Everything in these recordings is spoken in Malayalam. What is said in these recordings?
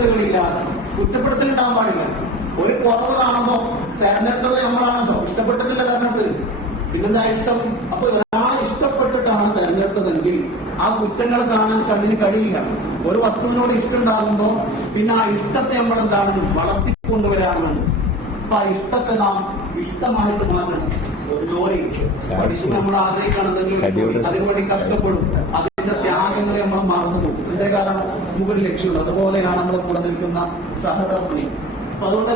കുറ്റപ്പെടുത്തലുകളില്ലാതെ കുറ്റപ്പെടുത്തൽ ഉണ്ടാവാൻ പാടില്ല. ഒരു കുറവ് കാണുമ്പോൾ തെരഞ്ഞെടുത്തത് നമ്മളാണല്ലോ, ഇഷ്ടപ്പെട്ടിട്ടില്ല തെരഞ്ഞെടുത്തത്, പിന്നെന്താ ഇഷ്ടം? അപ്പൊ ഒരാളെ ഇഷ്ടപ്പെട്ടിട്ടാണ് തെരഞ്ഞെടുത്തതെങ്കിൽ ആ കുറ്റങ്ങൾ കാണാൻ കണ്ണിന് കഴിയില്ല. ഒരു വസ്തുവിനോട് ഇഷ്ടം ഉണ്ടാകുമ്പോൾ പിന്നെ ആ ഇഷ്ടത്തെ നമ്മൾ എന്താണ് വളർത്തിക്കൊണ്ടുവരാറുണ്ട്. അപ്പൊ ആ ഇഷ്ടത്തെ നാം ഇഷ്ടമായിട്ട് മാറ്റണം. ഒരു ജോലി പഠിച്ച് നമ്മൾ ആഗ്രഹിക്കണമെങ്കിൽ അതിനുവേണ്ടി കഷ്ടപ്പെടും. അതിന്റെ ത്യാഗങ്ങളെ നമ്മൾ മറന്നു പോകും. എന്തേ കാരണം നമുക്കൊരു ലക്ഷ്യമുണ്ട്. അതുപോലെയാണ് നമ്മുടെ കൂടെ നിൽക്കുന്ന സഹകരണി. അപ്പൊ അതുകൊണ്ട്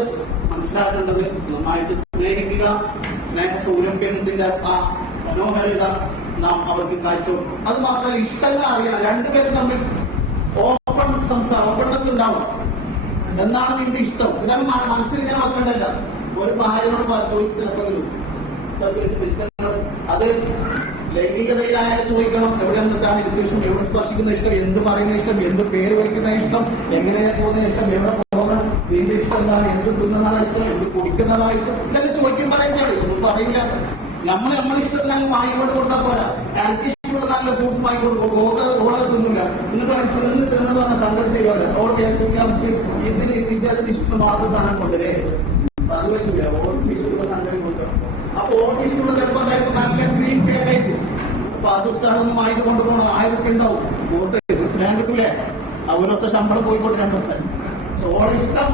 മനസ്സിലാക്കേണ്ടത് നന്നായിട്ട് സ്നേഹിക്കുക, സ്നേഹ സൗരഭ്യത്തിന്റെ ആ മനോഹരിത നാം അവർക്ക് കാഴ്ചവെക്കും. അത് മാത്രമല്ല ഇഷ്ടങ്ങൾ അറിയണം. രണ്ടുപേരും തമ്മിൽ ഓപ്പൺനെസ് ഉണ്ടാവും. എന്താണ് നിന്റെ ഇഷ്ടം? ഇതാണ് മനസ്സിൽ ഇങ്ങനെ വെക്കേണ്ടല്ല. ഒരു ഭാര്യനോട് ചോദിക്കും, അത് ലൈംഗികതയിലായാലും ചോദിക്കണം. എവിടെ നിന്നിട്ടാണ് ഇഷ്ടം, എവിടെ സ്പർശിക്കുന്ന ഇഷ്ടം, എന്ത് പറയുന്ന ഇഷ്ടം, എന്ത് പേര് വയ്ക്കുന്ന ഇഷ്ടം, എങ്ങനെ പോകുന്ന ഇഷ്ടം, എവിടെ പോകണം, നിന്റെ ഇഷ്ടം എന്താണ്, എന്ത് തിന്നുന്നതാ ഇഷ്ടം, എന്ത് കുടിക്കുന്നതാ ഇഷ്ടം, ഇതെല്ലാം ചോദിക്കാൻ പറയുകയാണ്. ഇതൊന്നും പറയില്ല. നമ്മളെ ഇഷ്ടത്തിന് അങ്ങ് വാങ്ങിക്കൊണ്ട് കൊടുത്താൽ പോരാ. എനിക്ക് ഇഷ്ടമുള്ള നല്ല ഫ്രൂട്ട്സ് വാങ്ങിക്കൊണ്ട് ഓളത് തിന്നില്ല, എന്നിട്ട് തിന്നത് പറഞ്ഞ സംഘർഷം ചെയ്യുവാണ്. ഇതിന് ഇദ്ദേഹത്തിന് ഇഷ്ടം മാത്രം കാണാൻ കൊണ്ടേ അത് പറ്റില്ല. ഓർക്ക് ഇഷ്ടമുള്ള സംഘം കൊണ്ടോ. അപ്പൊ ഓർക്ക് ഇഷ്ടമുള്ള ചിലപ്പോൾ നല്ല ഗ്രീൻ പേരായിരിക്കും. അപ്പൊ അത് സ്ഥലമൊന്നും വാങ്ങിട്ട് കൊണ്ടുപോകണം. 1000 രൂപ ഉണ്ടാവും. വോട്ട് സ്റ്റാൻഡ് കിട്ടൂലേ? 1 ദിവസത്തെ ശമ്പളം പോയിക്കോട്ടെ 2 ദിവസം. ഓരോ ഇഷ്ടം